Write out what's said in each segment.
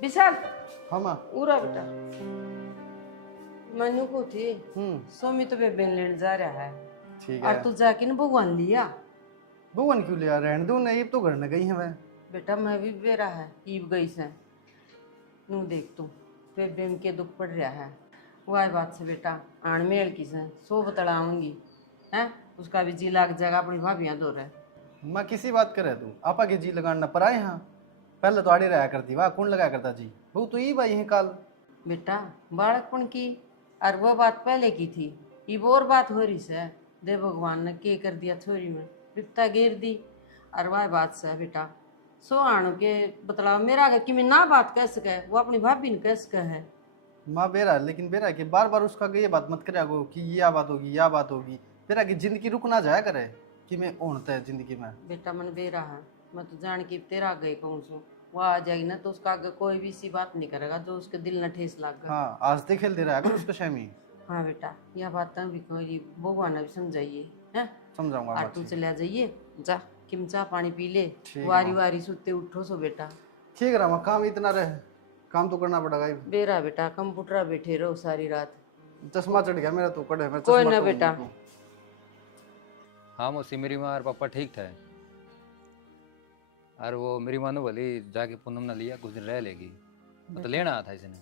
विशाल हाँ माँ। उरा बेटा मनु को थी सोमी तो बेबे लेने जा रहा है। ठीक और है। तू जाके ना भगवान लिया। भगवान क्यों लिया? रहने दो नहीं, तो घर न गई है मैं। बेटा मैं भी बेरा है ईब गई से नू देख तू बेबे के दुख पड़ रहा है। वह बात से बेटा आण मेल की से सो बतलाऊंगी है उसका भी जी लाग जाएगा अपनी भाभियां दो रहे। माँ किसी बात करे तू आपा के जी लगाना पर आए हाँ। पहले तो आड़े रहा करती वाह कौन लगाया करता जी वो तो ये भाई है काल। बेटा बालकपन की और वो बात पहले की थी ये और बात हो रही से दे भगवान ने के कर दिया छोरी में विपता गिर दी और वह बात से बेटा सो आण के बतलाओ मेरा आगे कि मैं ना बात कह सके वो अपनी भाभी ने कह सके है। माँ बेरा लेकिन बेरा के बार बार उसका ये बात मत करे गो कि यह बात होगी यह बात होगी। बेरा की जिंदगी रुक ना जाया करे कि मैं ओढ़ता है जिंदगी में। बेटा मन बेरा है मैं तो जान के तेरा आगे कहूँ सो वो आ जाएगी ना तो उसका आगे कोई भी सी बात नहीं करेगा जो उसके दिल न ठेस लाग। हाँ आज देख खेल दे रहा है उसका शैमी। हाँ बेटा यह बात भी कोई भगवान भी समझाइए है समझाऊंगा और तू चला जाइए जा किम चाह पानी पी ले ठीक वारी वारी सुते उठो सो बेटा। ठीक रहा माँ काम इतना रहे काम तो करना पड़ेगा ही। बेरा बेटा कंप्यूटर बैठे रहो सारी रात। चश्मा चढ़ गया मेरा तो कड़े मैं कोई चश्मा ना तो बेटा। हाँ मौसी मेरी माँ और पापा ठीक थे और वो मेरी माँ ने बोली जाके पूनम ने लिया कुछ दिन रह लेगी तो लेना आया था इसने।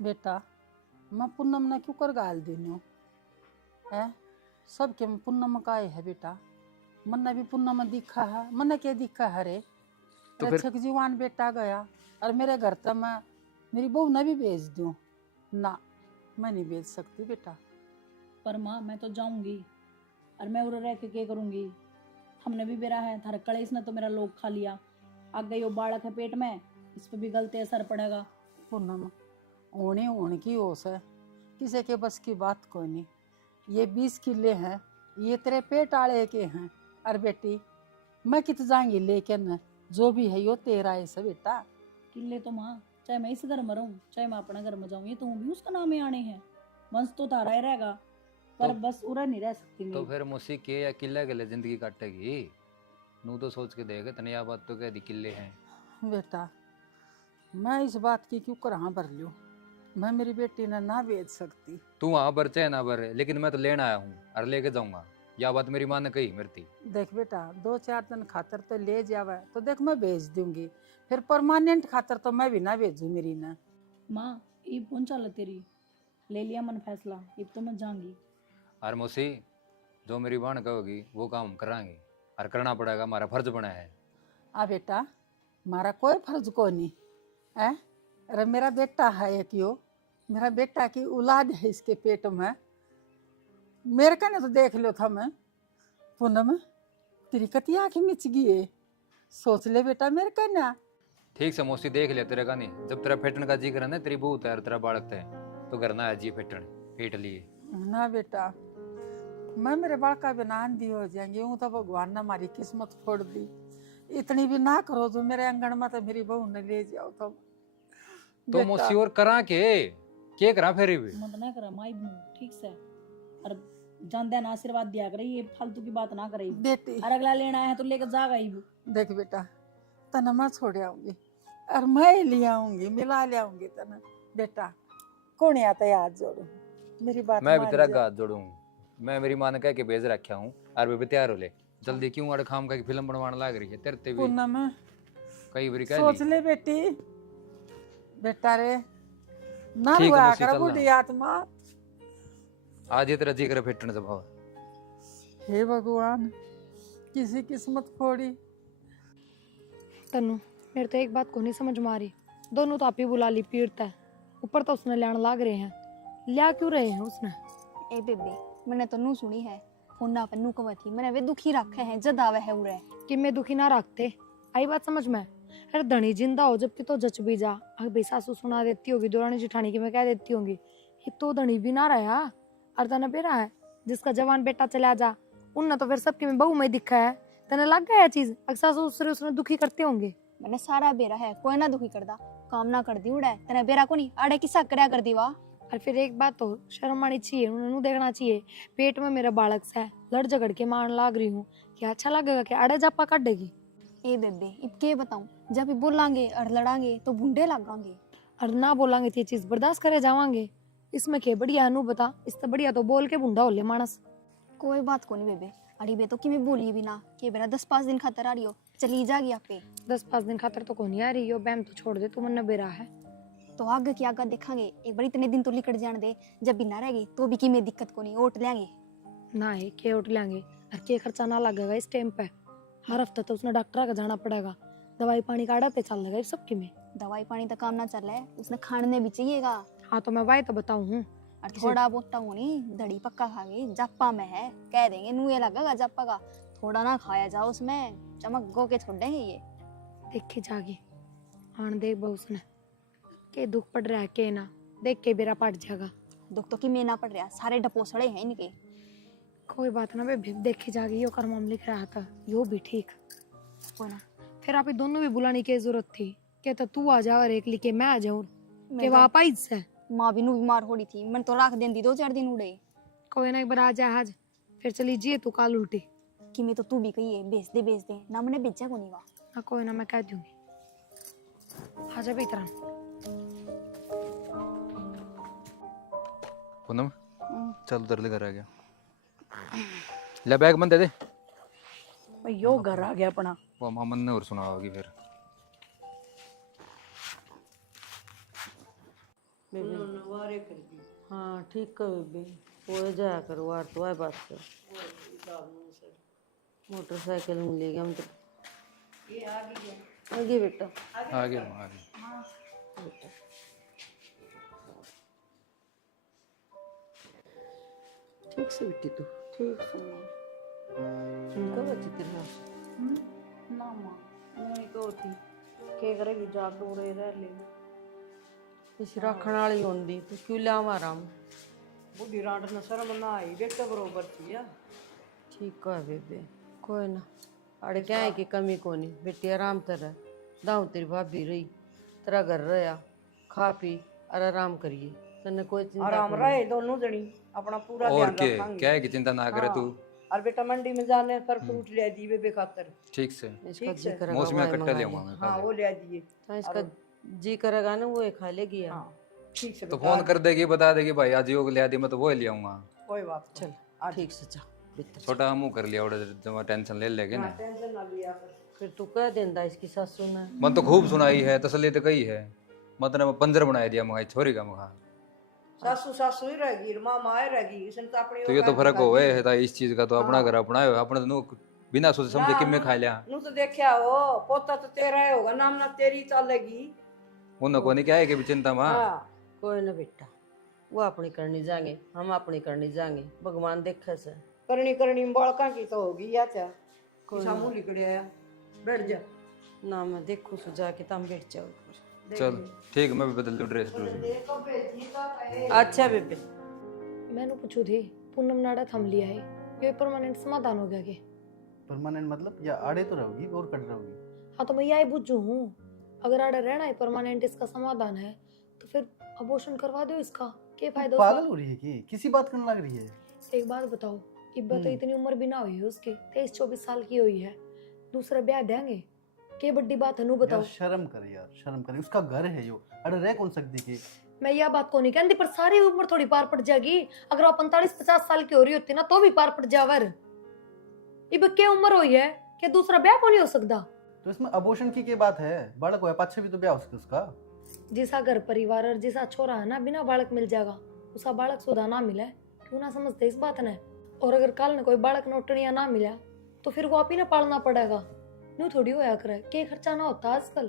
बेटा मैं पूनम ने क्यों कर गाल देनो है सबके में पूनम का है बेटा मन ने भी पूनम में दिखा है मन ने क्या दिखा है रे तो तो फिर जीवान बेटा गया और मेरे घर तक मैं मेरी बहू ने भी भेज दूं ना मैं नहीं भेज सकती बेटा। पर माँ मैं तो जाऊंगी और मैं उधर रह के क्या करूंगी। हमने भी बेरा है थारे कलेश ने तो मेरा लोग खा लिया आग गई वो बालक है पेट में इस पे भी गलत असर पड़ेगा। पूनम होने की होश है किसी के बस की बात कोई नहीं। ये 20 किले हैं ये तेरे पेट आले के हैं और बेटी मैं कित जाएंगी लेकिन जो भी है यो तेरा है सब बेटा। किले तो माँ चाहे मैं इस घर में रहूं चाहे मैं अपना घर में जाऊं ये तो भी उसका नाम ही आने हैं वंश तो तारा ही रहेगा पर तो, बस उरा नहीं रह सकती तो फिर मौसी के या किले के लिए जिंदगी काटेगी नू तो सोच के देखे तने यह बात तो कह दी किले हैं। बेटा मैं इस बात की क्यों करा भर लूं मैं मेरी बेटी ने ना बेच सकती। तू वहाँ भर चाहे ना भर लेकिन मैं तो लेने आया हूँ और लेके जाऊंगा यह बात मेरी माँ ने कही मरती। देख बेटा 2-4 दिन खातर तो ले जावे तो देख मैं भेज दूंगी फिर परमानेंट खातर तो मैं भी ना भेजू मेरी ना। माँ ईब कौन चल तेरी ले लिया मन फैसला ईब तो मैं जाऊंगी। और मौसी जो मेरी बहन कहोगी वो काम करांगे और करना पड़ेगा हमारा फर्ज बना है। आ बेटा मारा कोई फर्ज को नहीं है अरे मेरा बेटा है एक यो मेरा बेटा की औलाद है इसके पेट में मेरे का ने तो देख लो था मैं पूनम तेरी कती आँखें मिच गई है सोच ले बेटा मेरे का ना। ठीक से मौसी देख ले तेरे का नहीं जब तेरा फेटन का जी करे ना तेरी बहू है तेरा बालक है तो करना है जी फेटन पेट लिए ना बेटा मैं मेरे बालका बिना आंधी हो जाएंगे यूं तो भगवान ने हमारी किस्मत फोड़ दी इतनी भी ना करो जो मेरे आंगन में तो मेरी बहू ने ले जाओ तो मौसी और करा के करा फिर भी मत ना करा माई बनू ठीक से और जानदे ना आशीर्वाद दिया करे ये फालतू की बात ना करे बेटी और अगला लेना है तो लेकर जागा ही देख बेटा तना मैं छोड़ आऊंगी और मैं ले आऊंगी मिला ले आऊंगी तना बेटा कौन आता है हाथ जोड़ू मेरी बात मैं भी मान तेरा जा। गाथ जोड़ू मैं मेरी माँ ने कह के भेज रखा हूँ और वे भी तैयार हो ले जल्दी क्यों अड़ खाम का फिल्म बनवाने लग रही है तेरे ते भी पूनम कई बारी कह सोच ली ले बेटी बेटा रे ना ठीक है, हुआ मौसी, कर चल बूढ़ी रहा। आत्मा। आज ये तेरा जी करे फेटने से भाव हे भगवान किसी किस्मत फोड़ी। तन्नू मेरे तो एक बात को नहीं समझ में आ रही दोनों तो आप ही बुला ली पीड़ता है ऊपर तो उसने लाने लाग रहे हैं लिया क्यों रहे हैं उसने। ए बेबे मैंने तो नू सुनी है होना पन्नू कवती मैंने वे दुखी रखे हैं जद आवे है उरे कि मैं दुखी ना रखते आई बात समझ में। अरे धनी जिंदा हो जबकि तो जच भी जा अगर सासू सुना देती होगी दौरानी जिठानी की मैं कह देती होंगी ये तो धनी भी ना रहा और तना बेरा है जिसका जवान बेटा चला जा उनने तो फिर सबके में बहू में दिखा है तने लग गया चीज अगर सासू उसने दुखी करते होंगे। मैंने सारा बेरा है कोई ना दुखी करदा काम ना कर दी उड़े तेने बेरा को नहीं आड़े किसा करया कर दी वाह। और फिर एक बात तो शर्म आनी चाहिए उन्होंने देखना चाहिए पेट में मेरा बालक सा है लड़ झगड़ के मारने लाग रही हूँ क्या अच्छा लगेगा कि अड़े जापा काटेगी। ए बेबे इब के बताऊं, जब भी बोलांगे और लड़ांगे तो भूंडे लगांगे। और ना बोलांगे तो ये चीज बर्दाश्त करे जावांगे। इसमें के बढ़िया अनु बता, इससे बढ़िया तो बोल के बुंडा हो ले मानस। कोई बात को नहीं बेबे, अड़ी बे तो कि मैं बोली भी ना कि बेरा 10-5 दिन खातर आ रही हो, चली जागी आपे। 10-5 दिन खातर तो कोनी आ रही हो, बैम तो छोड़ दे, तू मन बेरा है। तो आगे की आगे देखांगे, एक बार इतने दिन तो लिकट जान दे, जब भी ना रहेगी तो भी की में दिक्कत को नहीं, ओट लेंगे। ना है के उठ लेंगे और के खर्चा ना लगेगा इस टाइम पे। हर हफ्ते तो उसने डॉक्टर का जाना पड़ेगा, दवाई पानी का आड़ते चल लगा सब की में। दवाई पानी तो काम ना चल रहा है, उसने खाने भी चाहिएगा। हाँ तो मैं वाई तो बताऊँ हूँ। और थोड़ा बहुत नहीं, दड़ी पक्का खा गई, जापा में है, कह देंगे नुए लगेगा जापा का, थोड़ा ना खाया जाओ उसमें, चमक गो के छोड़ देंगे ये। देखी जागी आन देख बहु उसने के दुख पड़ रहा है के ना, देख के बेरा पट जाएगा। दुख तो कि में ना पड़ रहा, सारे डपोसड़े हैं इनके। कोई बात ना बे, देखी जागी यो कर मामले लिख रहा था यो भी ठीक कोई ना, फिर आप दोनों भी बुलाने की जरूरत थी। कहता तू आ जा और एक लिखे मैं आ जाऊँ के मैं वाप आई से। तो माँ भी नू बीमार हो रही थी, मैंने तो राख देन दी 2-4 दिन उड़े। कोई ना एक बार आ जा आज, फिर चली जिए तू काल उल्टी। कि मैं तो तू भी कही है बेच दे ना, मैंने बेचा को नहीं वा। हाँ कोई ना मैं कह दूंगी। आजा बेतरन। पूनम चल उधर ले घर आ गया। ले बैग मन दे दे। यो घर आ गया अपना। वो मामन ने और सुना होगी फिर। हाँ ठीक है बेबी, वो जाया करो वार तो आए बात कर। मोटरसाइकिल मिलेगी हम तो। आगे बेटा, आ गया आ गया। बेटा ठीक से बेटी तू ठीक से कब अच्छी तरह ना माँ मैं कहो थी के करेगी जाके उरे रह ले। इस रखने वाली होंदी तो क्यों ला मारा हम। बुढ़ी रांड न शर्म ना आई, बेटा बरोबर थी या। ठीक है बेबे, कोई ना अड़े क्या है कि कमी को नहीं, बेटी आराम तर रह, दाऊ तेरी भाभी रही, तेरा घर रहा, खा पी और आराम करिए, तन्ने कोई चिंता आराम कोनी। रहे दोनों जनी, अपना पूरा और ध्यान के रखेंगे। क्या है कि चिंता ना करे तू। और बेटा मंडी में जाने पर फ्रूट ले दी बेबे खातर। ठीक से इसका ठीक जी है। करेगा मौसमी वो कट्टा मंगा ले ले। आऊंगा मैं हाँ कल। वो ले दिए। हाँ इसका जी करेगा ना वो ही खा लेगी यार। हाँ ठीक से तो बेटा, फोन कर देगी बता देगी भाई आज योग ले आदि मैं तो वो ही ले आऊंगा। कोई बात चल आज ठीक से जा बेटा। छोटा मुंह कर लिया और जमा टेंशन ले लेगे ना। टेंशन ना लिया कर। फिर तू कह देंदा इसकी सासू ने। मन तो खूब सुनाई है तसल्ली तो कही है, मतलब पंजर बनाया दिया मगाई छोरी का मगा। सासू सासू ही रहेगी, माँ माँ ही रहेगी, इसने तो अपनी तो ये तो औकात फर्क दिखा हो दी। है इस चीज का, तो अपना घर अपना है अपने तो नु बिना सोचे समझे कि मैं खा लिया। नू तो देखा हो, पोता तो तेरा ही होगा, नाम ना तेरी चलेगी। उन को नहीं क्या है कि भी चिंता मां। हाँ कोई ना बेटा, वो अपनी करनी जाएंगे, हम अपनी करनी जाएंगे, भगवान देखे से। करनी बालका की तो होगी या क्या। कोई किसा मुंह लिकड़े आया, बैठ जा। ना मैं देखू सो जाके तुम बैठ जाओ। चल ठीक मैं भी बदल लूं ड्रेस। अच्छा बेबे, मैंने पूछू थी पूनम नाड़ा थम लिया है, ये परमानेंट समाधान हो गया के? परमानेंट मतलब या आड़े तो रहोगी और कट रहोगी। हाँ तो मैं यही पूछू हूँ, अगर आड़ा रहना है परमानेंट इसका समाधान है तो फिर अबॉर्शन करवा दो इसका, क्या फायदा पागल उसका? हो रही है कि किसी बात करने लग रही है। एक बात बताओ, इब्बा तो इतनी उम्र भी ना हुई है उसकी, 23-24 साल की हुई है, दूसरा ब्याह देंगे के बड़ी बात है नू बताओ। यार शर्म करे यार, शर्म करे, उसका घर है यो, अरे रह कौन सकती की। मैं यह बात को नहीं कहती पर सारी उम्र थोड़ी पार पड़ जाएगी, अगर वो 45-50 साल की हो रही होती ना तो भी पार पड़ जावर। इब क्या उम्र हुई है कि दूसरा ब्याह को नहीं हो सकता? तो इसमें अबॉर्शन की क्या बात है, बालक होया पाछे भी तो ब्याह हो उसका। जिसा घर परिवार और जिसा छोरा है ना बिना बालक मिल जाएगा, उसा बालक सुधा ना मिले, क्यों ना समझते इस बात ने? और अगर कल ने कोई बालक नौटनिया ना मिला तो फिर वो आप ही ना पालना पड़ेगा, न्यू थोड़ी होया करे, के खर्चा ना होता आजकल।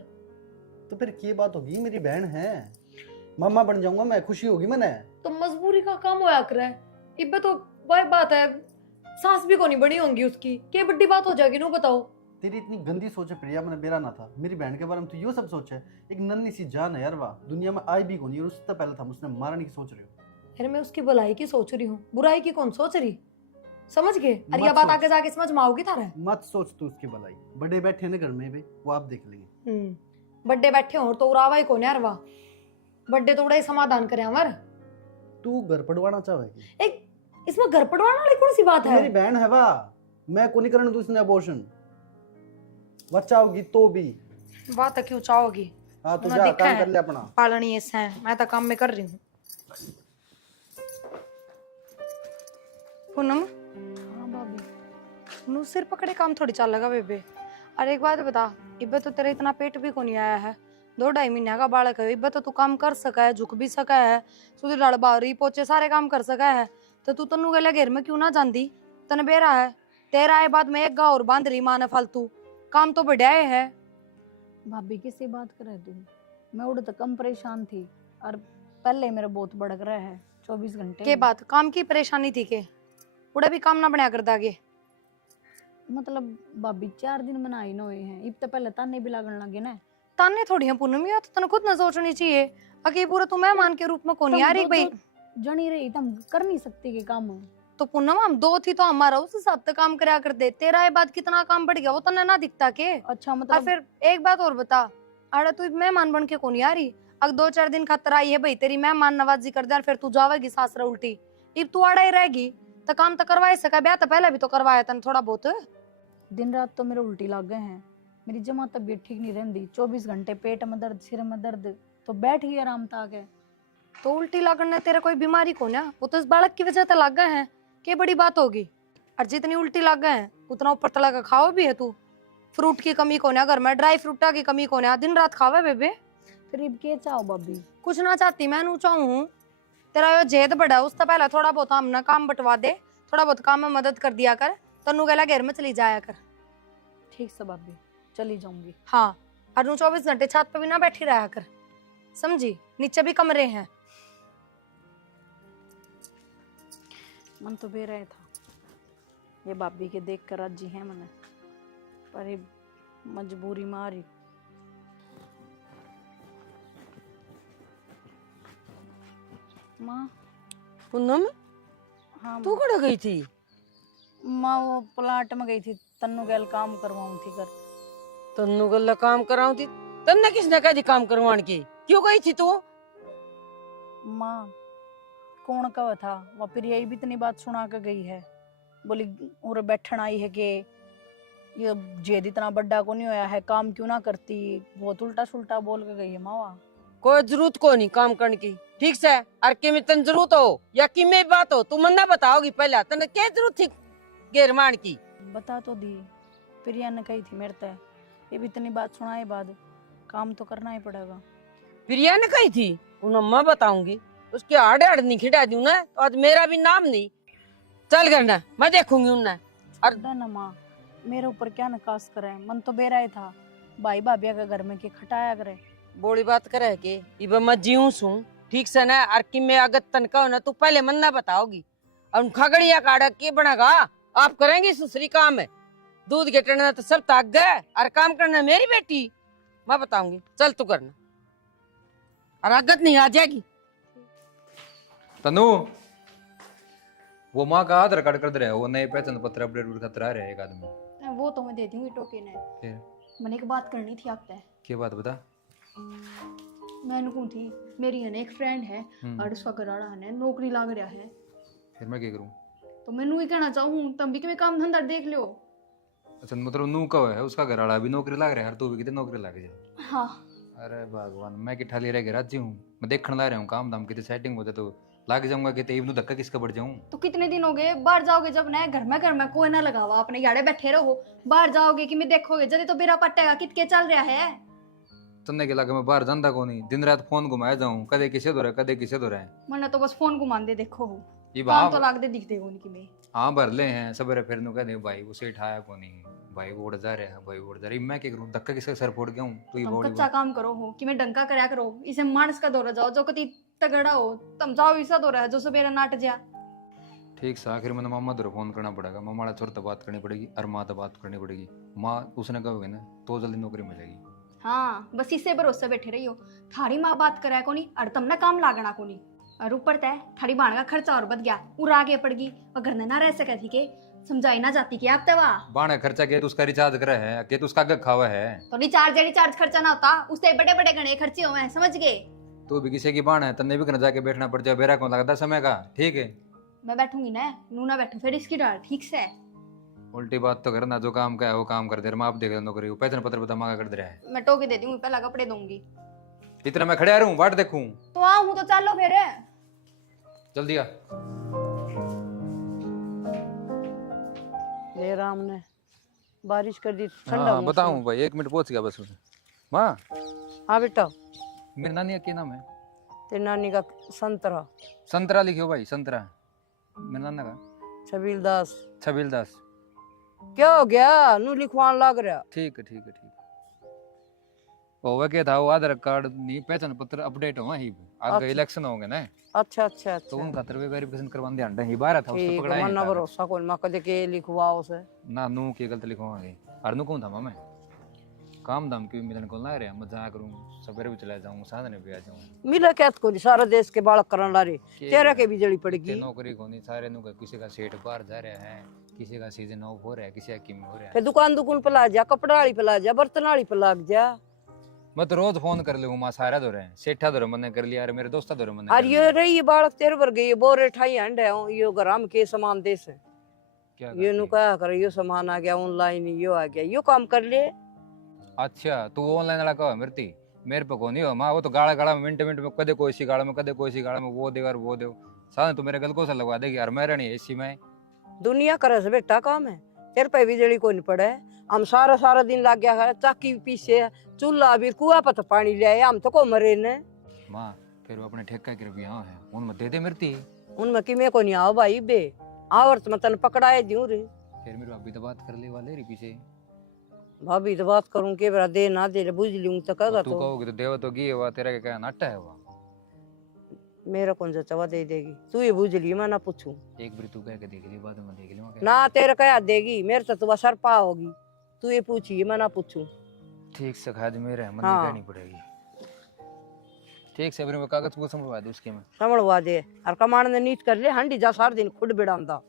तो फिर क्या बात होगी, मेरी बहन है, मामा बन जाऊंगा मैं, खुशी होगी मैंने। तो मजबूरी का काम होया करे, इब्बे तो वही बात है, सास भी को नहीं बनी होंगी उसकी, के बड़ी बात हो जाएगी नू बताओ। तेरी इतनी गंदी सोच है प्रिया, मैंने बेरा ना था, मेरी बहन के बारे में तो यो सब सोच है। एक नन्ही सी जान है यार, वाह दुनिया में आई भी कौन, और उससे पहले था उसने मारने की सोच रही हो। अरे मैं उसकी भलाई की सोच रही हूँ, बुराई की कौन सोच रही, समझ गए? अरे मत ये बात सोच। आगे जाके समझ में आओगी थारे। मत सोच तू उसकी भलाई, बड़े बैठे ना घर में भी, वो आप देख लेंगे। बड्डे बैठे हो तो उरावा ही कौन यार, वाह बड्डे तो उड़ा ही समाधान करे हमार। तू घर पड़वाना चाहेगी? एक इसमें घर पड़वाने वाली कौन सी बात तू है? मेरी बहन है वाह, मैं को नहीं करने दूँ इसने अबॉर्शन। बच्चा होगी तो भी। बात क्यों चाहोगी? हाँ तो मैंने जा देखा काम है। कर ले अपना। पालनी ऐसा है, मैं तो काम में कर रही हूँ। पूनम, हाँ भाभी। नू सिर पकड़े काम थोड़ी चल लगा बेबे। अरे एक बात बता, इब्बे तो तेरा इतना पेट भी को नहीं आया है, 2-2.5 महीने का बालक है, इब्बे तो तू काम कर सका है, झुक भी सका है, सुधी लड़ बारी पोचे सारे काम कर सका है, तो तू तन्नू गले घेर में क्यों ना जानती? तने बेरा है, तेरा आए बाद में एक गाँव और बांध रही माँ ने फालतू, काम तो बढ़ाए है। भाभी किससे बात कर रहे तुम? मैं उड़ तो कम परेशान थी, और पहले मेरा बहुत भड़क रहा है 24 घंटे के बात काम की परेशानी थी के? उड़ा भी काम ना बनया कर दागे। मतलब भाभी 4 दिन मनाई न हुए हैं, इब तो पहले ताने भी लागन लगे ना। ताने थोड़ी है पूनम, या तो तने खुद ना सोचनी चाहिए। अके पूरा तू मेहमान के रूप में कौन यार एक भाई जनी रही तो हम कर नहीं सकते के काम। तो पूनम हम 2 थी तो हमारा उस हिसाब से काम करया कर दे। तेरा ये बात कितना काम बढ़ गया वो तने ना दिखता के? अच्छा और मतलब फिर एक बात और बता, अरे तू मेहमान बन के कौन यारी? अगर 2-4 दिन खातर आई है भाई, तेरी मेहमान नवाजी कर दे और फिर तू जावेगी सासरा उल्टी, इब तू आड़ा ही रहेगी तो काम तो करवा ही सका। ब्याह तो पहले भी तो करवाया तने थोड़ा बहुत। दिन रात तो मेरे उल्टी लग गए हैं, मेरी जमा तबीयत ठीक नहीं रहती, 24 घंटे पेट में दर्द, सिर में दर्द, तो बैठ गई आराम तक है। तो उल्टी लगने तेरे कोई बीमारी को ना, वो तो इस बालक की वजह से लग गए हैं, क्या बड़ी बात होगी? और जितनी उल्टी लग गए हैं उतना ऊपर तला का खाओ भी है तू। फ्रूट की कमी को ना, घर में ड्राई फ्रूटा की कमी को ना, दिन रात खावे बेबे। फिर इब के चाहो भाभी? कुछ ना चाहती मैं नू चाहूँ, तेरा यो जेद बड़ा उससे पहले थोड़ा बहुत हमने काम बंटवा दे, थोड़ा बहुत काम में मदद कर दिया कर, तन्नू गला घर में चली जाया कर। ठीक से भाभी, चली जाऊंगी। हाँ, और नू 24 घंटे छत पे भी ना बैठी रहा कर, समझी? नीचे भी कमरे हैं। मन तो बे रहा था ये भाभी के देख कर राजी है मैंने, पर ये मजबूरी मारी। माँ। पूनम, हाँ तू कहाँ गई थी? माँ वो प्लाट में गई थी, तन्नू गैल काम करवाऊं थी कर। तन्नू गल्ला काम कराऊं थी? तन्ने किसने कहा थी काम करवाने की? क्यों गई थी तू? माँ कौन कहा था वह, फिर यही भी इतनी बात सुना के गई है, बोली और बैठन आई है कि ये जेद इतना बड़ा को नहीं होया है, काम क्यों ना करती, बहुत उल्टा सुल्टा बोल के गई है मावा। कोई जरूरत को नहीं काम करने की, ठीक से? और कि में तन जरूरत हो या कि में बात हो, तू मन्ना बताओगी पहले, तने क्या जरूरत थी घेर मान की? बता तो दी, प्रिया ने कही थी मेरे ते, ये भी इतनी बात सुनाए बाद काम तो करना ही पड़ेगा। प्रिया ने कही थी? उन्हें मैं बताऊंगी, उसके आड़े आड़े नहीं खिड़ा दूं ना तो आज मेरा भी नाम नहीं। चल करना, मैं देखूंगी उन्हें। और ना माँ, मेरे ऊपर क्या नकास करे, मन तो बेराए था भाई भाभी के घर में के खटाया करे। बोली बात करे के इब मैं जीऊं सू, ठीक से ना? और कि में अगर तनका हो ना तू पहले मन्ना बताओगी, और उन खगड़िया काड़ा के बनेगा? आप करेंगे सुसरी काम है, दूध गेटना तो सब ताक गए और काम करना मेरी बेटी, मैं बताऊंगी। चल तू करना, और आगत नहीं आ जाएगी। तनु, वो माँ का आधार कार्ड कर दे रहे, वो नए पहचान पत्र अपडेट खतरा रहे एक आदमी। वो तो मैं दे दूंगी टोकन है। फिर मैंने एक बात करनी थी आपसे। क्या बात बता? मैंने कौन थी, मेरी है ना एक फ्रेंड है और उसका घरवाला है ना नौकरी लाग रहा है, फिर मैं क्या करूं? तो मैंने ये कहना चाहूँ तुम भी कि काम धंधा देख लो। अच्छा मतलब नू कब है उसका घर वाला भी नौकरी लग रहा है, तू भी कितने नौकरी लग जाए? हाँ अरे भगवान, मैं किठा ले रह राजी हूँ, मैं देखने ला रहा हूँ काम धाम कितने सेटिंग होते तो लाग जाऊंगा, कितने इवनु धक्का किसका बढ़ जाऊं। तो कितने दिन हो गए बाहर जाओगे जब ना, घर में कोई ना लगावा, अपने यारे बैठे रहो, बाहर जाओगे कि मैं देखोगे जल्दी तो बेरा पट्टेगा कितके चल रहा है। तन्ने के लगे मैं बाहर जाता को नहीं, दिन रात फोन घुमाया जाऊं, कदे किसे दो रहा है कदे किसे दो रहा है। मैंने तो बस फोन घुमान दे देखो हो, ये काम तो लाग दे दिख दे उनकी में। हाँ भर ले हैं सबरे फिर नु कहते भाई उसे उठाया को नहीं, भाई वो उड़ जा रहा है, भाई उड़ जा रही, मैं क्या करूं? धक्का किसका सर फोड़ गया हूं? तू ही तुम बॉडी कच्चा काम करो हो कि मैं डंका करया करो, इसे मानस का दौरा जाओ जो कति तगड़ा हो, तुम जाओ ऐसा दौरा है जो सवेरे नाट जा। ठीक सा आखिर मैंने मामा दर फोन करना पड़ेगा, मामा छोर तो बात करनी पड़ेगी और माँ तो बात करनी पड़ेगी। माँ उसने कहोगे ना तो जल्दी नौकरी मिलेगी। हाँ बस इसे भरोसे बैठे रही हो, थारी माँ बात कराया को नहीं और तुमने काम लागना को नहीं, और ऊपर तय थारी बाण का खर्चा और बढ़ गया, और आगे पड़ गई और घर में ना रह सके थी के समझाई ना जाती कि आप तवा बाण खर्चा के तो उसका रिचार्ज करा है के तो उसका आगे खावा है, तो रिचार्ज खर्चा ना होता, उससे बड़े बड़े गणे खर्चे हुए, समझ गए? तू भी किसी की बाण है तन्ने भी घर जाके बैठना पड़ जाए, बेरा कौन लगता समय का? ठीक है मैं बैठूंगी ना, नू ना बैठू फिर इसकी डाल, ठीक से? उल्टी बात तो करना, जो काम का है वो काम कर दे रहा, मैं आप देख रहा नौकरी को पहचान पत्र बता मांगा कर दे रहा है। मैं टोके देती हूँ, पहला कपड़े दूंगी। इतना मैं खड़े आ रहा हूँ, बाट देखूं। तो आऊँ तो चलो फिर। जल्दी आ। ले राम ने बारिश कर दी, ठंडा हाँ मौसम। बताऊँ भाई, 1 मिनट पहुंच गया बस उसमें। माँ, हाँ बेटा, मेरी नानी का क्या नाम है? तेरी नानी का संतरा। संतरा लिखियो भाई, संतरा। मेरे नाना का छबील दास। छबील दास। क्या हो गया, नू लिखवान लग रहा। ठीक है ठीक है ठीक है। वो क्या था, वो आधार कार्ड नहीं पहचान पत्र अपडेट हुआ ही आगे अच्छा। इलेक्शन होंगे ना, अच्छा अच्छा तो अच्छा, उन खातर भी वेरिफिकेशन करवाने ध्यान ही बारह था, उसको ठीक पकड़ा है, ही मन्ना नहीं था। भरोसा कोई मैं कदे के लिखवाओ से ना नू की गलत लिखवाएंगे। और नू कौन था मैं काम धाम की मिलन को ला रहा, मैं जा करूँ सवेरे भी चला जाऊँ, साधन भी आ जाऊँ। मिला क्या को सारा देश के बालक करन ला रे, तेरा के भी जड़ी पड़ेगी। नौकरी को नहीं सारे नु किसी का सेठ बाहर जा रहा है, किसी का सीजन ऑफ हो रहा है, किसी का किम हो रहा फिर है। दुकान दुकान पे ला जा, कपड़ा वाली पे ला जा, बर्तन वाली पे लाग जा। मैं तो रोज फोन कर लूँ, माँ सारा दो रहे सेठा दो मैंने कर लिया, मेरे दोस्ता दो मैंने और कर ये लिया। रही ये बालक तेरे वर्गे ये बोरे ठाई हंड है, यो गरम के सामान दे से क्या ये नु करती है? कहा कर, यो सामान आ गया ऑनलाइन, यो आ गया, यो काम कर ले। अच्छा तू ऑनलाइन वाला कहो मृति, मेरे पे को नहीं हो माँ, वो तो गाड़ा गाड़ा में मिनट मिनट में कदे कोई सी गाड़ा में कदे कोई सी गाड़ा में वो दे और वो दे, साधन तो मेरे गल को सा लगवा देगी यार, मैं रहनी इसी में। दुनिया करे से बेटा काम है, तेरे पे बिजली को नहीं पड़े। हम सारा सारा दिन लग गया है, चाकी पीछे चूल्हा भी कुआ पर तो पानी ले आए, हम तो को मरे ने। माँ फिर वो अपने ठेका के रुपया है उनमें दे दे मृति। उनमें कि मैं को नहीं आओ भाई बे, आवरत में तन पकड़ाए दूं रे। फिर मेरी भाभी तो बात कर ले वाले रे पीछे, भाभी तो बात करूं के बरा दे ना दे बुझ लूं तो कगा तू तो कहोगे तो देव तो गी हुआ, तेरा क्या नाटा है वो। मेरा कौन सा चवा दे देगी, तू ये बुझ ली, मैं ना पूछूं एक बार तू कह के देख ली, बाद में देख लूंगा। ना, तेरे क्या देगी, मेरे तो तू सर पा होगी, तू ये पूछी मैं ना पूछूं। ठीक से खाद मेरे है, मन हाँ। कहनी पड़ेगी। ठीक से फिर मैं कागज को समझवा दे उसके में। समझवा दे, और कमाण ने नीच कर ले, हंडी जा सार दिन खुद बिड़ांदा।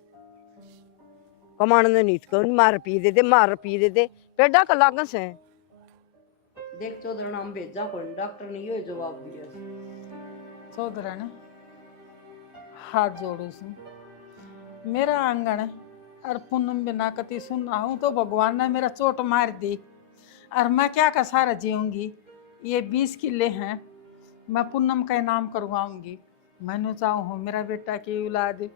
कमाण ने नीच कर, मार पी दे दे, मार पी दे दे, पेड़ा का लागस है। देख चौधरी नाम भेजा कोई डॉक्टर ने यो जवाब दिया। चौधरण हाथ जोड़ू सु, मेरा आंगन और पूनम बिना कति सुनना हूँ तो भगवान ने मेरा चोट मार दी, और मैं क्या का सारा जीऊंगी। ये 20 किले हैं, मैं पूनम का नाम करवाऊंगी। मैनू चाहूँ मेरा बेटा की औलाद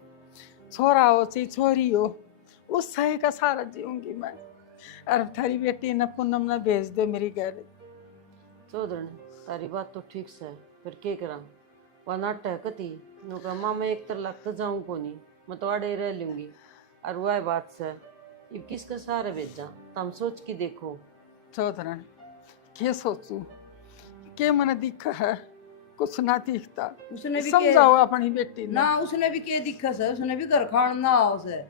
छोरा हो चाहे छोरी हो, उस सही का सारा जीऊंगी मैं। और थारी बेटी न पूनम न भेज दे मेरी घर। चौधरी तारी बात तो ठीक से, फिर के करा वह नाट है कति नु का माँ मैं एक तरह लगता जाऊँ को नहीं, मैं तो अड़े रह लूंगी। और वह बात से ये किसका सहारा भेजा, तुम सोच के देखो। चौधरण के सोचू के मन दिख है, कुछ ना दिखता। उसने भी समझाओ अपनी बेटी ने। ना, उसने भी के दिखा से, उसने भी घर खान ना आओ से,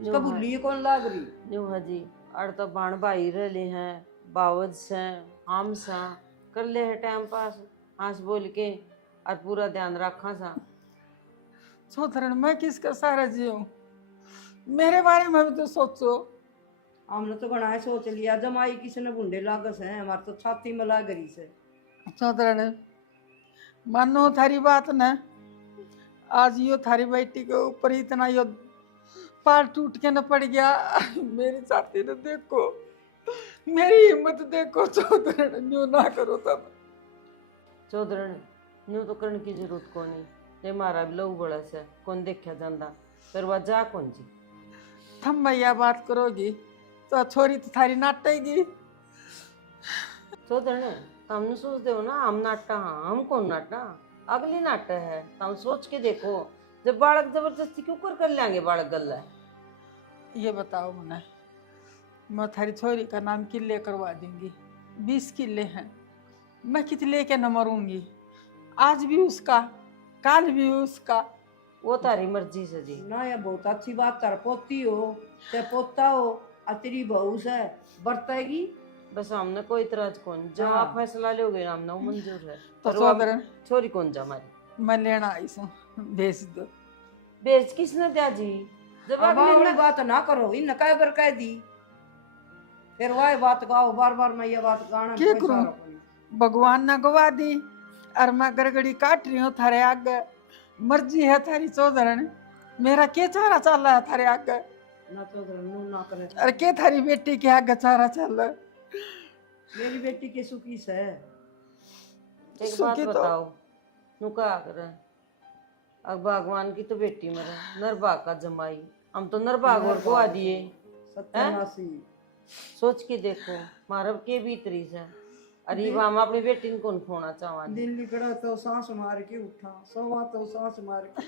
उसका भूली कौन लाग रही। न्यू हाजी अड़ तो बाण भाई रहे हैं, बावज से हम सा कर ले है टाइम पास, हंस बोल के और पूरा ध्यान रखा सा। चौधरण मैं किसका सहारा जीऊं, मेरे बारे में भी तो सोचो। हमने तो घना सोच लिया, जमाई किसने बुंडे लागस है, हमारे तो छाती में लाग रही से। चौधरण मानो थारी बात न, आज यो थारी बेटी के ऊपर इतना यो पार टूट के न पड़ गया। मेरी छाती ने देखो, मेरी हिम्मत देखो। चौधरण यूं ना करो तब। चौधरी न्यू तो करने की जरूरत को नहीं, ये मारा भी लहू बड़ा से कौन देखा जाता, फिर वह जा कौन जी। थम भैया बात करोगी तो छोरी तो थारी नाटेगी। चौधरी तुमने सोच दो ना, हम नाटा हाँ, हम कौन नाटा, अगली नाटा है। तुम सोच के देखो, जब बालक जबरदस्ती क्यों कर लेंगे बालक गल है। ये बताओ मुन्ना, मैं थारी छोरी का नाम किले करवा दूंगी। 20 किले हैं, मैं कित लेके न मरूंगी। आज भी उसका, काल भी उसका। वो तारी मर्जी से जी। ना, ये बहुत अच्छी बात, तार पोती हो चाहे पोता हो, अतरी बहू से बरतेगी। बस हमने कोई इतराज कौन, जो हाँ। आप फैसला लोगे ना हमने वो मंजूर है। तो पर वो अब चौधरण छोरी कौन जा हमारी, मैं लेना आई सू, भेज दो। बेच किसने दिया जी, जब अब अगली वाली न- बात ना करो, इन कह बर कह दी, फिर वह बात गाओ बार बार। मैं ये बात गाना क्या कोई करूं? सहारा कोनी। भगवान ने गवा दी, और मैं गड़गड़ी काट रही हूँ थारे आगे। मर्जी है थारी चौधरण, मेरा क्या चारा चल रहा है थारे आगे। ना चौधरी नू ना करे। अरे के थारी बेटी के आगे चारा चल मेरी बेटी के सुखी से एक बात सुखी तो- बताओ, नु का करे, अब भगवान की तो बेटी मरे, नरभाग का जमाई, हम तो नरभाग और को आ दिए। सत्यानाशी। सोच के देखो मारब के भीतरी से, अरे हम अपनी बेटी को खोना चाहवा। दिन लिखड़ा तो सांस मार के उठा, सोवा तो सांस मार के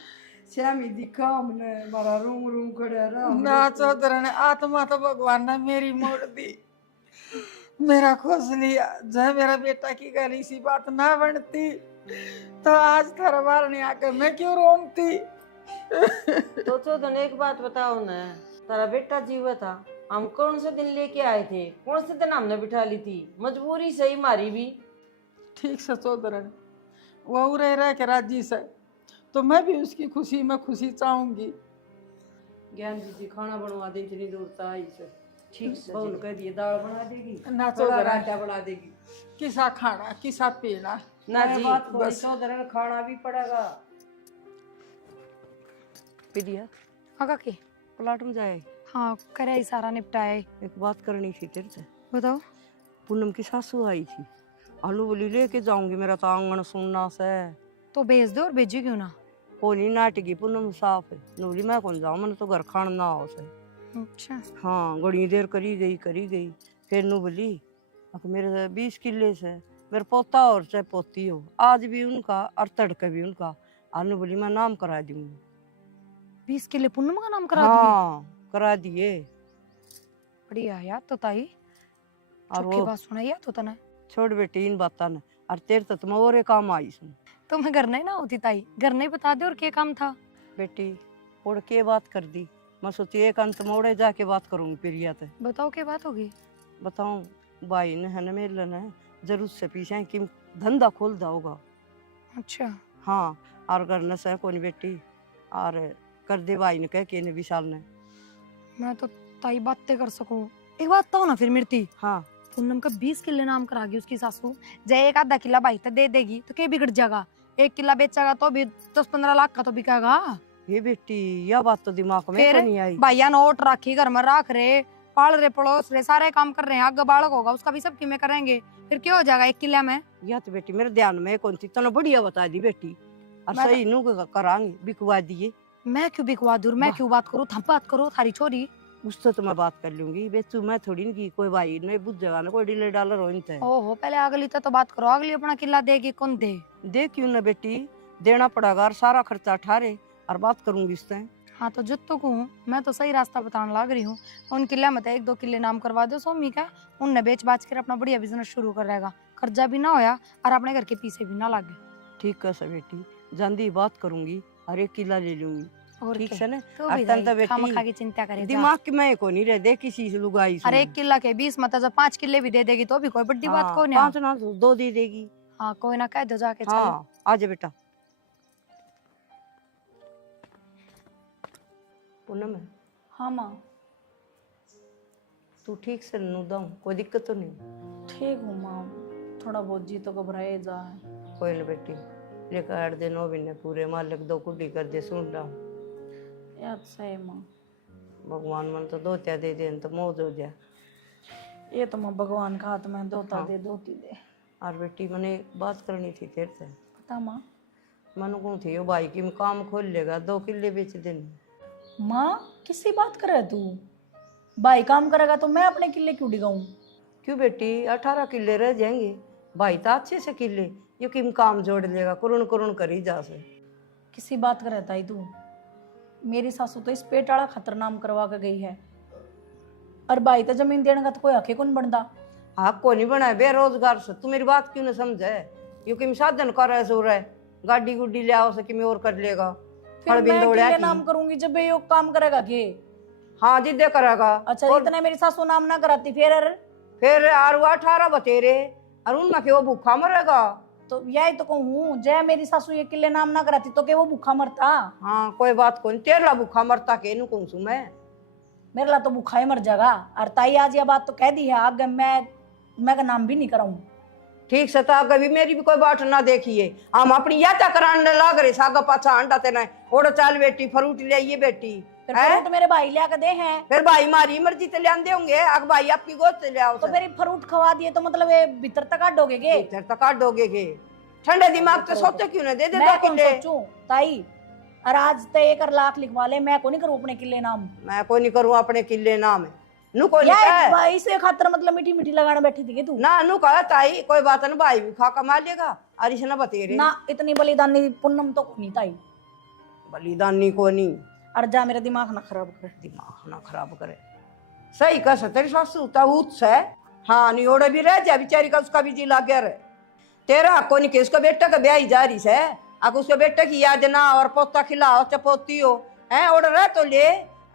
श्यामी दिखा हमने मारा रूम रूम खड़े रहा। ना चौधरी ने आत्मा तो भगवान ने मेरी मोड़ दी, मेरा खोज लिया। जब मेरा बेटा की गली सी बात ना बनती तो आज थारा बार नहीं आकर मैं क्यों रोमती। तो चौधरी एक बात बताओ ना, तारा बेटा जीवा था, हम कौन से दिन लेके आए थे, कौन से दिन हमने बिठा ली थी, मजबूरी सही मारी भी। ठीक से चौधरी वो रह के राजी से, तो मैं भी उसकी खुशी में खुशी चाहूंगी। ज्ञान जी खाना बनवा दे, इतनी दूर तो आई से। ठीक से बहुन कह दिए दाल बना देगी, ना थोड़ा चौधरी आटा बना देगी। किसा खाना किसा पीना। ना जी, बस चौधरी खाना भी पड़ेगा। पिदिया आगा के प्लाट में जाए, हाँ करे ही सारा निपटाए। एक बात करनी थी तेरे से। बताओ। पूनम की सासू आई थी, आलू बोली लेके जाऊंगी, मेरा तो आंगन सुनना से। तो भेज दो और भेजी क्यों ना। कोनी नाटगी पूनम साफ है, नूरी मैं कौन जाऊं, मैंने तो घर खाना ना हो से। अच्छा। हाँ घड़ी देर करी गई। फिर नू बोली मेरे 20 किले से मेरा पोता और चाहे पोती हो, आज भी उनका और तड़के भी उनका। आलू बोली मैं नाम करा दूंगी। 20 किले पूनम का नाम करा दिए। हाँ करा दिए। बढ़िया यार तो ताई, और चुपकी वो बात सुनाई यार तो तने। छोड़ बेटी इन बात ने, और तेरे तो तुम और काम आई सुन। तो मैं घर नहीं ना होती ताई, घर नहीं बता दे और क्या काम था। बेटी उड़ के बात कर दी, मैं सोची एक अंत मोड़े जाके बात करूंगी प्रिया ते। बताओ क्या बात होगी। बताऊं भाई ने है ना मेरे ने जरूर से पीछे कि धंधा खोल होगा। अच्छा। हाँ और करने से कौन बेटी और कर दे भाई ने कह के ने विशाल ने। मैं तो ताई बातें कर सकूं, एक बात तो ना फिर मिर्ती। हाँ पूनम का 20 किले नाम करागी उसकी सासू, जय एक आधा किला भाई तो दे देगी तो क्या बिगड़ जाएगा। 1 किला बेचेगा तो भी 10-15 लाख का तो बिकेगा। ये बेटी यह बात तो दिमाग में फिर तो नहीं आई। भैया नोट राखी घर में रख रहे, पाल रहे, पड़ोस रहे, सारे काम कर रहे हैं। आगे बालक होगा उसका भी सब किमें करेंगे, फिर क्या हो जाएगा 1 किला में। यह तो बेटी मेरे ध्यान में कौन थी, तने बढ़िया बता दी बेटी, और मैं तो- सही नू करांगी बिकवा दिए। मैं क्यों बिकवा दूर, मैं क्यों बात करूँ, थम बात करो थारी छोरी। उससे तो मैं बात कर लूंगी, बेचू मैं थोड़ी नहीं की कोई भाई ने बुझेगा ना, कोई डीलर डालर हो इनते। ओहो पहले अगली तो बात करो, अगली अपना किला देगी कौन दे। दे क्यों ना बेटी, देना पड़ेगा और सारा खर्चा ठारे और बात करूंगी इससे। हाँ तो जुत्तू को हूँ, मैं तो सही रास्ता बताने लग रही हूँ। उन किले में 1-2 किले नाम करवा दो सोमी का, उनने बेच बाच कर अपना बढ़िया बिजनेस शुरू कर रहेगा, कर्जा भी ना होया और अपने घर के पीछे भी ना लागे। ठीक है बेटी, जल्दी बात करूंगी और 1 किला ले लूंगी। और ठीक क्या? है ना। तो और भी तन तो भाई, बेटी खामखा की चिंता करे जा। दिमाग की मैं को नहीं रह दे किसी से लुगाई अरे 1 किला के 20 मत जब 5 किले भी दे देगी तो भी कोई बड़ी बात को नहीं। 5 ना 2 दे देगी। हाँ कोई ना कह दो जाके। चलो हाँ आजा बेटा। पूनम हाँ माँ तू ठीक से नू दाऊं, कोई दिक्कत तो नहीं। ठीक हूँ माँ, थोड़ा बहुत जी तो घबराए जा है। कोई ना बेटी, लेकर 8 दिन हो भी पूरे मालिक 2 कुड्डी कर दे सुन रहा। याद सही माँ, भगवान मन तो दोत्या दे दे तो मौज हो जाए। ये तो माँ भगवान का हाथ में दोता दे दोती दे। और बेटी मैंने एक बात करनी थी तेरे से। पता माँ। मन को थी वो भाई की काम खोल लेगा, 2 किले बेच देने। माँ किसी बात कर रहे तू, भाई काम करेगा तो मैं अपने किले क्यों डिगाऊं। क्यों बेटी 18 किले रह जाएंगे, भाई तो अच्छे से किले ये किम काम जोड़ लेगा, कुरुन कुरुन कर ही जा से। किसी बात कर रहता ही तू, मेरी सासू तो इस पेट वाला खतर नाम करवा के गई है, और भाई तो जमीन देने का तो कोई हक कौन बनता। हाँ को नहीं बनाए बेरोजगार से, तू मेरी बात क्यों ना समझे। यू किम साधन कर रहे सो रहे, गाड़ी गुड्डी ले आओ से किम और कर लेगा। फिर मैं किले नाम करूंगी जब ये काम करेगा के। हाँ जिद्दे करेगा। अच्छा इतना मेरी सासू नाम ना कराती फिर और वो 18 बतेरे और उनमें के वो भूखा मरेगा। तो यही तो कहूँ, जय मेरी सासू ये किले नाम ना कराती तो के वो भूखा मरता। हाँ कोई बात कौन, तेरा भूखा मरता के नु कहूँ मैं, मेरे ला तो भूखा ही मर जाएगा। और ताई आज ये बात तो कह दी है, आगे मैं का नाम भी नहीं कराऊं। ठीक से तो कभी मेरी भी कोई बात ना देखिए, हम अपनी यात्रा कराने लाग रहे सागा पाछा अंडा तेना ओड़ चाल बेटी फ्रूट ले आइए बेटी, फिर हैं? फ्रूट मेरे भाई लिया के दे हैं। फिर भाई मारी मर्जी ते ले होंगे, अग भाई आपकी गोद से ले आओ। तो फिर फ्रूट खवा दिए तो मतलब ये भीतर तक काटोगे के? इधर तक काट दोगे के? ठंडे दिमाग से सोचे क्यों ना दे दे मैं 2 कौन किले। सोचूं ताई? और आज ते 1 लाख लिखवा ले, मैं को नहीं करूं अपने किले नाम। मैं कोई नहीं करूं अपने किले नाम नु कोई या नहीं कहे। भाई से खातर मतलब मीठी मीठी लगाने बैठी थी के तू? ना नु कहा ताई कोई बात ना, भाई भी खा कमा लेगा। और इसने बतेरे ना इतनी बलिदानी पुन्नम तो नहीं ताई। बलिदानी को नहीं। और जा मेरा दिमाग ना खराब कर। दिमाग ना खराब करे। सही कह तेरी सासू ताऊत से। हाँ नहीं ओड़े भी रह जा बेचारी का, उसका भी जी लाग गया रे। तेरा को नहीं के उसका बेटा का ब्याह जा रही है, अब उसके बेटे की याद ना और पोता खिलाओ चपोती हो है। ओड़ रह तो ले,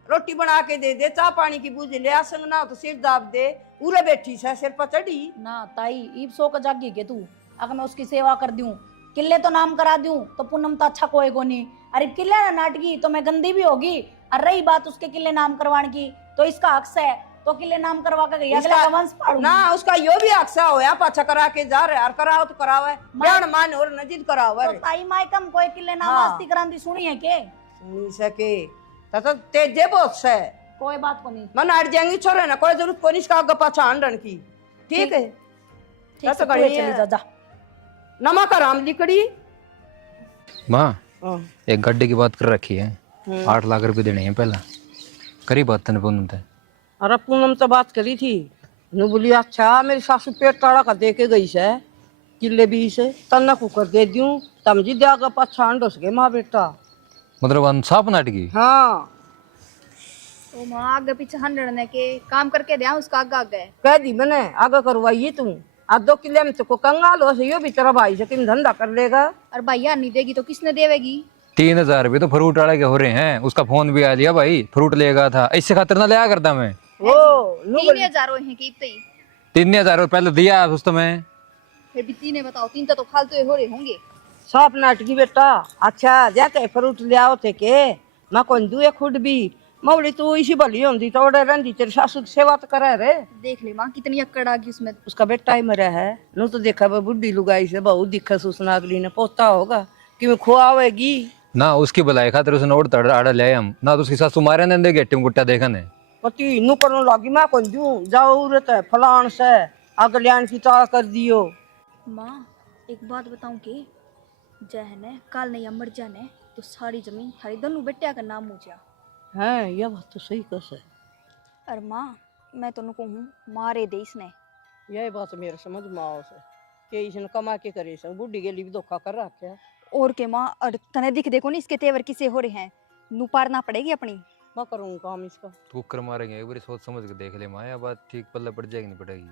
रोटी बना के दे दे, चाह पानी की बूझ ले, आसंग ना हो तो सिर दाब दे। उरे बैठी है सिर पर चढ़ी। ना ताई ईब सो का जागी के तू, अगर मैं उसकी सेवा कर दूं, किले तो नाम करा दूं तो पूनम तो अच्छा कोई को नहीं। अरे किले ना नाटकी तो मैं गंदी भी होगी। और रही बात उसके किले नाम करवाने की तो इसका हक है, तो किले नाम करवा के गई अगले का वंश पालूंगी। ना उसका यो भी अक्सा होया पाछा करा के जा रहे, और कराओ तो करावे बयान मान और नजीद करावे। तो ताई माई कम कोई किले नाम हाँ। आस्ती क्रांति सुनी है के? सुनी सके तो तेजे बहुत से कोई बात को नहीं। मन हट जाएंगी छोरे ना, कोई जरूरत को नहीं इसका आगे पाछा हंडन की। ठीक है ठीक तो से कहीं चली जा जा। नमक आराम लिकड़ी। माँ एक गड्ढे की बात कर रखी है, 8 लाख रुपए देने हैं पहला। करी बात तने पूनम ते? अरे पूनम तो बात करी थी, नु बोली अच्छा मेरी सासू पेट टाड़ा का दे के गई है किले 20 तना कुकर दे दूं तम जी दिया का पाछा हंडो सके माँ बेटा। मतलब अनसाफ नाटकी। हाँ तो माँ आगे पीछे हंडने के काम करके दे उसका आगे आगे। कह दी मैंने आगे करवाइए तुम। अब 2 किले में तो कंगाल हो यो भी तेरा भाई से किन धंधा कर लेगा। और भैया नहीं देगी तो किसने देवेगी? 3000 रुपये तो फ्रूट वाले के हो रहे हैं, उसका फोन भी आ लिया भाई, फ्रूट लेगा था, इससे खातिर ना लिया करता मैं। ओ नु 3000 हैं की इतने ही? 3000 रुपये पहले दिया उस तो मैं। फिर भी 3 बताओ, 3 तो फालतू हो रहे होंगे। साफ नाटकी बेटा। अच्छा जाके फ्रूट ले आओ थे के मैं कौन दुए खुद भी मौली तू इसी भली होंदी तो ओडे रंदी तेरी सासू की सेवा तो करे रे। देख ले माँ कितनी अक्कड़ आ गई उसमें। उसका बेटा ही मरा है नु तो देखा वो बुढ़ी लुगाई से बहुत दिखा उसने अगली ने पोता होगा कि मैं खुआवेगी ना उसकी भलाई खातिर उसने ओढ़ तड़ आड़ा ले हम ना, तो उसकी सासू मारे ने दे गेट्टी गुट्टा देखा ने पति नु करने लगी मैं कौन दूं जरूरत है फलान से अगलियान की ता कर दियो। माँ एक बात बताऊं कि जहने काल नहीं मर जाने तो सारी जमीन थारी दोनों बेटिया का नाम हो जा है ये बात तो सही कस है। और माँ मैं तो कहूँ मारे दे इसने। यही बात मेरे समझ में आओ से कि इसने कमा के करे से बुढ़ी के लिए भी धोखा कर रखा है। और के माँ और तने दिख देखो नहीं इसके तेवर किसे हो रहे हैं, नू पारना पड़ेगी अपनी। मैं करूँ काम इसका। तू कर मारेंगे, एक बार सोच समझ के देख ले माँ, या बात ठीक पल्ले पड़ जाएगी नहीं पड़ेगी।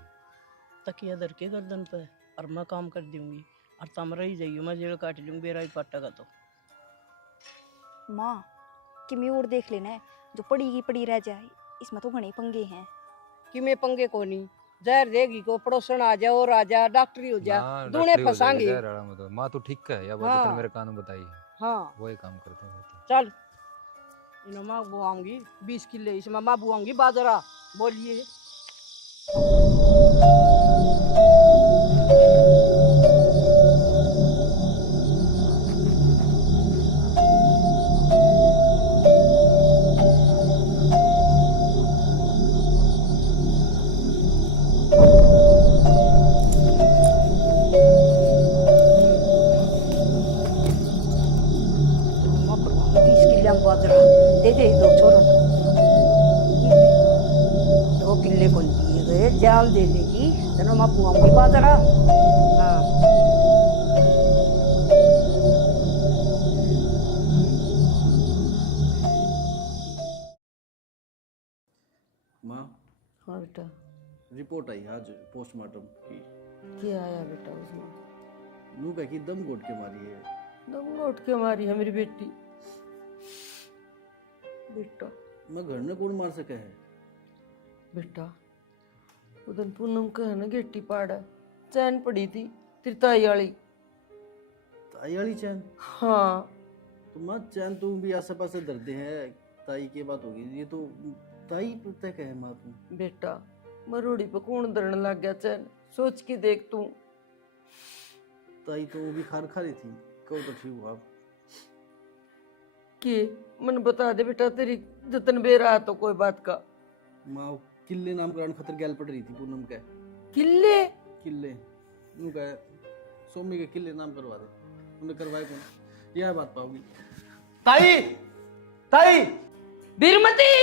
तकिया धर के गर्दन पे और मैं काम कर दूंगी और तम रही जाइयो मैं जेड़ काट लूंगी बेरा ही पाटा का। तो माँ कि मैं और देख लेना है, जो पड़ी की पड़ी रह जाए, इसमें तो घने पंगे हैं। कि मैं पंगे को नहीं जहर देगी को पड़ोसन आ जा और आ जा डॉक्टरी हो जा हाँ, दूने डॉक्टरी हो फंसांगे। जाएगी, जहर में तो माँ तू ठीक है, या बात हाँ। तो मेरे कान में बताई है, हाँ वही काम करते हैं फिर चल इन्हें मैं बुआऊंगी 20 किले इसमें मैं बुआऊंगी बाजरा। बोलिए बाजरा दे दे 2 छोरों 2 किले को दिए गए जाल दे देगी तेनो मैं बुआऊंगी बाजरा। हाँ माँ हाँ बेटा, रिपोर्ट आई आज पोस्टमार्टम की। क्या आया बेटा उसमें? नू कह की दम घोट के मारी है। दम घोट के मारी है मेरी बेटी। बेटा मैं घर ने कौन मार सके है? बेटा उधर पूनम का है ना गेटी पाड़ा चैन पड़ी थी तिरताई वाली। ताई वाली चैन? हाँ तो माँ चैन तू भी आसे पासे दर्दे है, ताई की बात होगी, ये तो ताई तय कहे माँ तू। बेटा मरोड़ी पे कौन दरण लग गया चैन, सोच के देख तू। ताई तो वो भी खार खा रही थी, कहो तो ठीक हुआ। कि मन बता दे बेटा, तेरी जतन बेरा है तो कोई बात का। माँ किले नाम कराने खतर गैल पड़ रही थी पूनम के। किले किले नु कहे सोमी के किले नाम करवा दे, उन्हें करवाए कौन, यह बात पाओगी। ताई ताई बीरमती,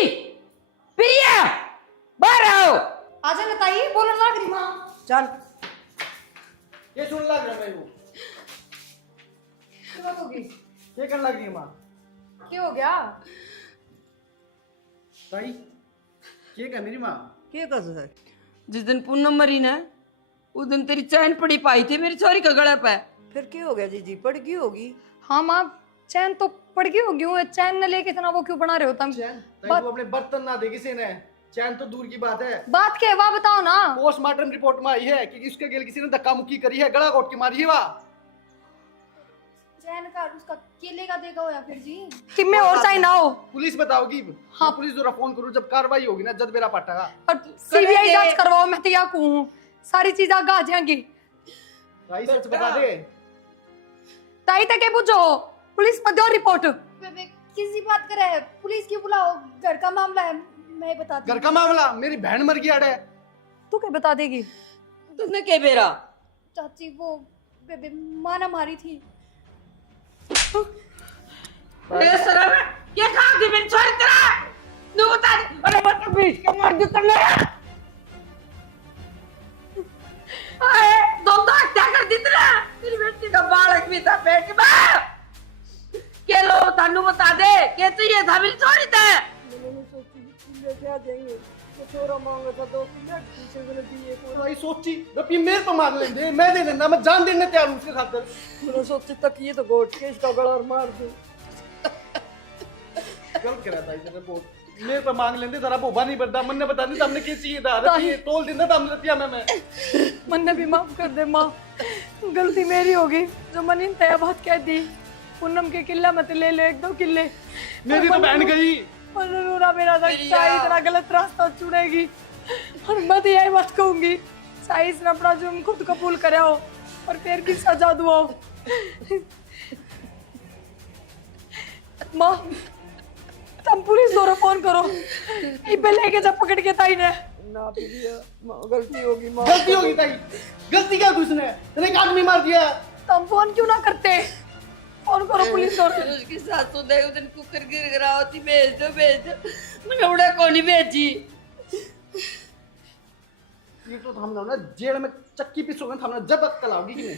प्रिया, बाहर आओ। आजा लताई, बोलने लग रही माँ। चल ये सुन लग रहा है वो, क्या बात होगी? ये करने लग रही है माँ। क्या हो गया? ताई ये क्या मेरी माँ? क्या कर है? जिस दिन पूनम मरी ना, उस दिन तेरी चैन पड़ी पाई थी मेरी छोरी का गला पे। फिर क्या हो गया जीजी, पड़ गई होगी। हाँ माँ, चैन तो पड़ गई होगी, वो चैन न लेके इतना वो क्यों बना रहे हो तुम? चैन ताई तू अपने बर्तन ना दे किसी ने, चैन तो दूर की बात है। बात क्या है वाह बताओ ना। पोस्टमार्टम रिपोर्ट में आई है कि इसके गेल किसी ने धक्का मुक्की करी है, गला घोट के मारी है वाह। चैन का उसका केले का देखा हो या फिर जी? कि मैं और चाहे ना हो। पुलिस बताओगी। हाँ। मैं पुलिस जरा फोन करूँ, जब कार्रवाई होगी ना जद मेरा पाटेगा। और सीबीआई जांच करवाओ, मैं तो या कहूँ सारी चीज आगे आ जाएंगी। ताई सच बता दे। ताई तक पूछो, पुलिस पर दो रिपोर्ट। बेबे किसी बात कर रहा है, पुलिस क्यों बुलाओ? घर का मामला है, मैं बताती घर का मामला, मेरी बहन मर गई अड़े। तू क्या बता देगी? तुमने क्या बेरा? चाची वो बेबे माँ ना मारी थी। अरे शर्म है, ये काम थी मेरी छोरी तेरा? तू बता दे। अरे मत बीच के मार दे तुमने। अरे तुम तो हत्या कर दी तेरा। तेरी बेटी का बालक भी था पेट में। के लो तानू बता दे, के चाहिए था मेरी छोरी ते? ताई सोची रपी मेरे पे मार लेंगे, मैं दे देना, मैं जान देने तैयार हूँ उसके खातिर। मैंने सोची तक ये तो घोट के इसका गला मार दूं। गलत करा ताई तेरे बहुत, मेरे पे मांग लेंगे जरा बोबा नहीं बरदा, मन ने बता दी हमने क्या चाहिए था, रपी तोल देना था हमने रपिया में। मन ने भी माफ कर दे माँ, गलती मेरी होगी जो मन इन तय बात कह दी। पूनम के किला मत ले लो, 1-2 किले। मेरी तो बहन गई। मनोरा मेरा साई इतना गलत रास्ता चुनेगी, और मैं तो यही बात कहूंगी, साई ने अपना जुर्म खुद कबूल करे हो और फिर की सजा दुआ। माँ तुम पुलिस दोनों फोन करो, इबे लेके जब पकड़ के ताई ने। ना प्रिया, गलती होगी माँ। गलती होगी ताई, गलती क्या उसने, तेरे एक आदमी मार दिया। तुम फोन क्यों ना करते? फोन करो पुलिस और। उसकी सासू दे उधर कुकर गिर होती, भेज दो भेज दो। मैंने उड़ा कौन ही भेजी। ये तो हम ना जेल में चक्की पिसोगे, हम जब अक्कल आओगी कि नहीं।